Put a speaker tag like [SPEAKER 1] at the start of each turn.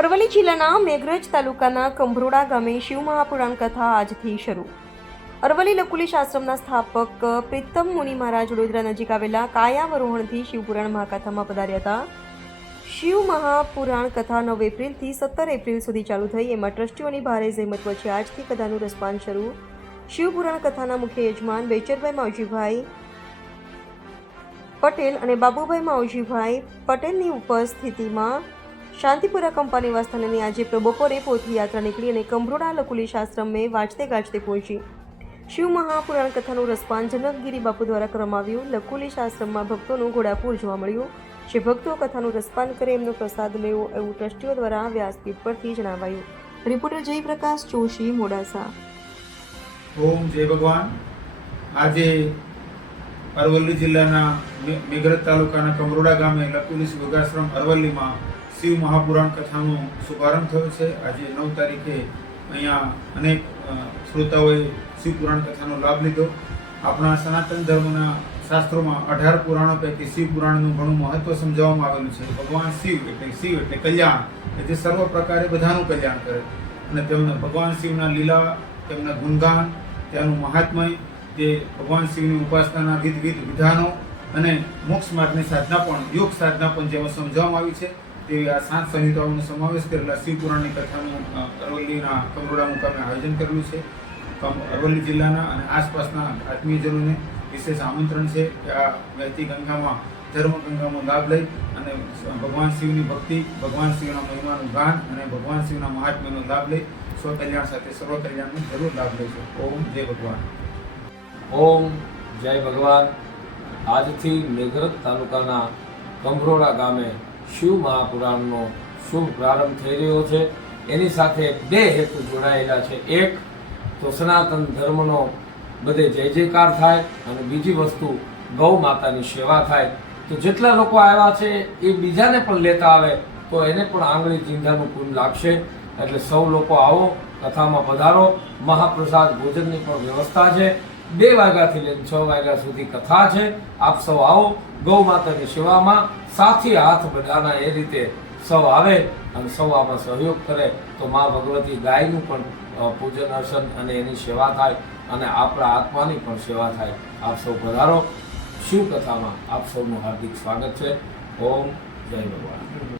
[SPEAKER 1] અરવલ્લી જિલ્લાના મેઘરજ તાલુકાના કંભરોડા ગામે શિવ મહાપુરાણ કથા આજથી શરૂ. અરવલ્લી લકુલીશ આશ્રમના સ્થાપક પ્રીતમ મુનિ મહારાજ વડોદરા નજીક આવેલા કાયાવરોહણથી શિવપુરાણ મહાકથામાં પધાર્યા હતા. શિવ મહાપુરાણ કથા નવ એપ્રિલથી સત્તર એપ્રિલ સુધી ચાલુ થઈ. એમાં ટ્રસ્ટીઓની ભારે જહેમત વચ્ચે આજથી કથાનું રસપાન શરૂ. શિવપુરાણ કથાના મુખ્ય યજમાન બેચરભાઈ માવજીભાઈ પટેલ અને બાબુભાઈ માવજીભાઈ પટેલની ઉપસ્થિતિમાં શાંતિપુરા કંપની નિવાસસ્થાનેની આજે બપોરે પોથી યાત્રા નીકળી અને કંભરોડા લકુલીશ આશ્રમે વાંચતે ગાજતે પહોંચી. શિવ મહાપુરાણ કથાનું રસપાન જનકગીરી બાપુ દ્વારા કરવામાં આવ્યું. લકુલીશ આશ્રમમાં ભક્તોનું ઘોડાપૂર જોવા મળ્યું. જે ભક્તો કથાનું રસપાન કરે, એમનો પ્રસાદ લેવો એવું ટ્રસ્ટીઓ દ્વારા વ્યાસપીઠ પરથી જણાવાયું. રિપોર્ટર જયપ્રકાશ જોશી, મોડાસા.
[SPEAKER 2] ઓમ જય ભગવાન. આજે અરવલ્લી જિલ્લાના મેઘરજ તાલુકાના કમરોડા ગામે લકુલીસ યોગાશ્રમ અરવલ્લીમાં શિવ મહાપુરાણ કથાનો શુભારંભ થયો છે. આજે નવ તારીખે અહીંયા અનેક શ્રોતાઓએ શિવપુરાણ કથાનો લાભ લીધો. આપણા સનાતન ધર્મના શાસ્ત્રોમાં અઢાર પુરાણો પૈકી શિવ પુરાણનું ઘણું મહત્વ સમજાવવામાં આવેલું છે. ભગવાન શિવ એટલે શિવ એટલે કલ્યાણ કે જે સર્વ પ્રકારે બધાનું કલ્યાણ કરે. અને તેમના ભગવાન શિવના લીલા, તેમના ગુણગાન, ત્યાંનું મહાત્મય જે ભગવાન શિવની ઉપાસનાના વિધ વિધ વિધાનો અને મોક્ષ માર્ગની સાધના પણ, યોગ સાધના પણ જેમાં સમજાવવામાં આવી છે, તેવી આ સાત સંહિતાઓનો સમાવેશ કરેલા શિવ પુરાણની કથાનું અરવલ્લીના કમરોડા મુકામે આયોજન કરેલું છે. અરવલ્લી જિલ્લાના અને આસપાસના આત્મીયજનોને વિશેષ આમંત્રણ છે કે આ વહેતી ગંગામાં, ધર્મ ગંગામાં લાભ લઈ અને ભગવાન શિવની ભક્તિ, ભગવાન શિવના મહિમાનું ગાન અને ભગવાન શિવના મહાત્મ્યનો લાભ લઈ સ્વકલ્યાણ સાથે સર્વ કલ્યાણનો જરૂર લાભ લેજો ઓમ જય ભગવાન.
[SPEAKER 3] ઓમ જય ભગવાન. આજથી મેઘરજ તાલુકાના કંભરોડા ગામે શિવ મહાપુરાણનો શુભ પ્રારંભ થઈ રહ્યો છે. એની સાથે બે હેતુ જોડાયેલા છે. એક, તો સનાતન ધર્મનો બધે જય જયકાર થાય અને બીજી વસ્તુ, ગૌ માતાની સેવા થાય. તો જેટલા લોકો આવ્યા છે એ બીજાને પણ લેતા આવે, તો એને પણ આંગળી ચિંધાનું પૂન લાગશે. એટલે સૌ લોકો આવો, કથામાં પધારો. મહાપ્રસાદ ભોજનની પણ વ્યવસ્થા છે. બે વાગ્યાથી લઈને છ વાગ્યા સુધી કથા છે. આપ સૌ આવો. ગૌ માતાની સેવામાં સાથી હાથ બધાના એ રીતે સૌ આવે અને સૌ આમાં સહયોગ કરે તો મા ભગવતી ગાયનું પણ પૂજન અર્ચન અને એની સેવા થાય અને આપણા આત્માની પણ સેવા થાય. આપ સૌ પધારો. શિવ કથામાં આપ સૌનું હાર્દિક સ્વાગત છે? ઓમ જય ભગવાન.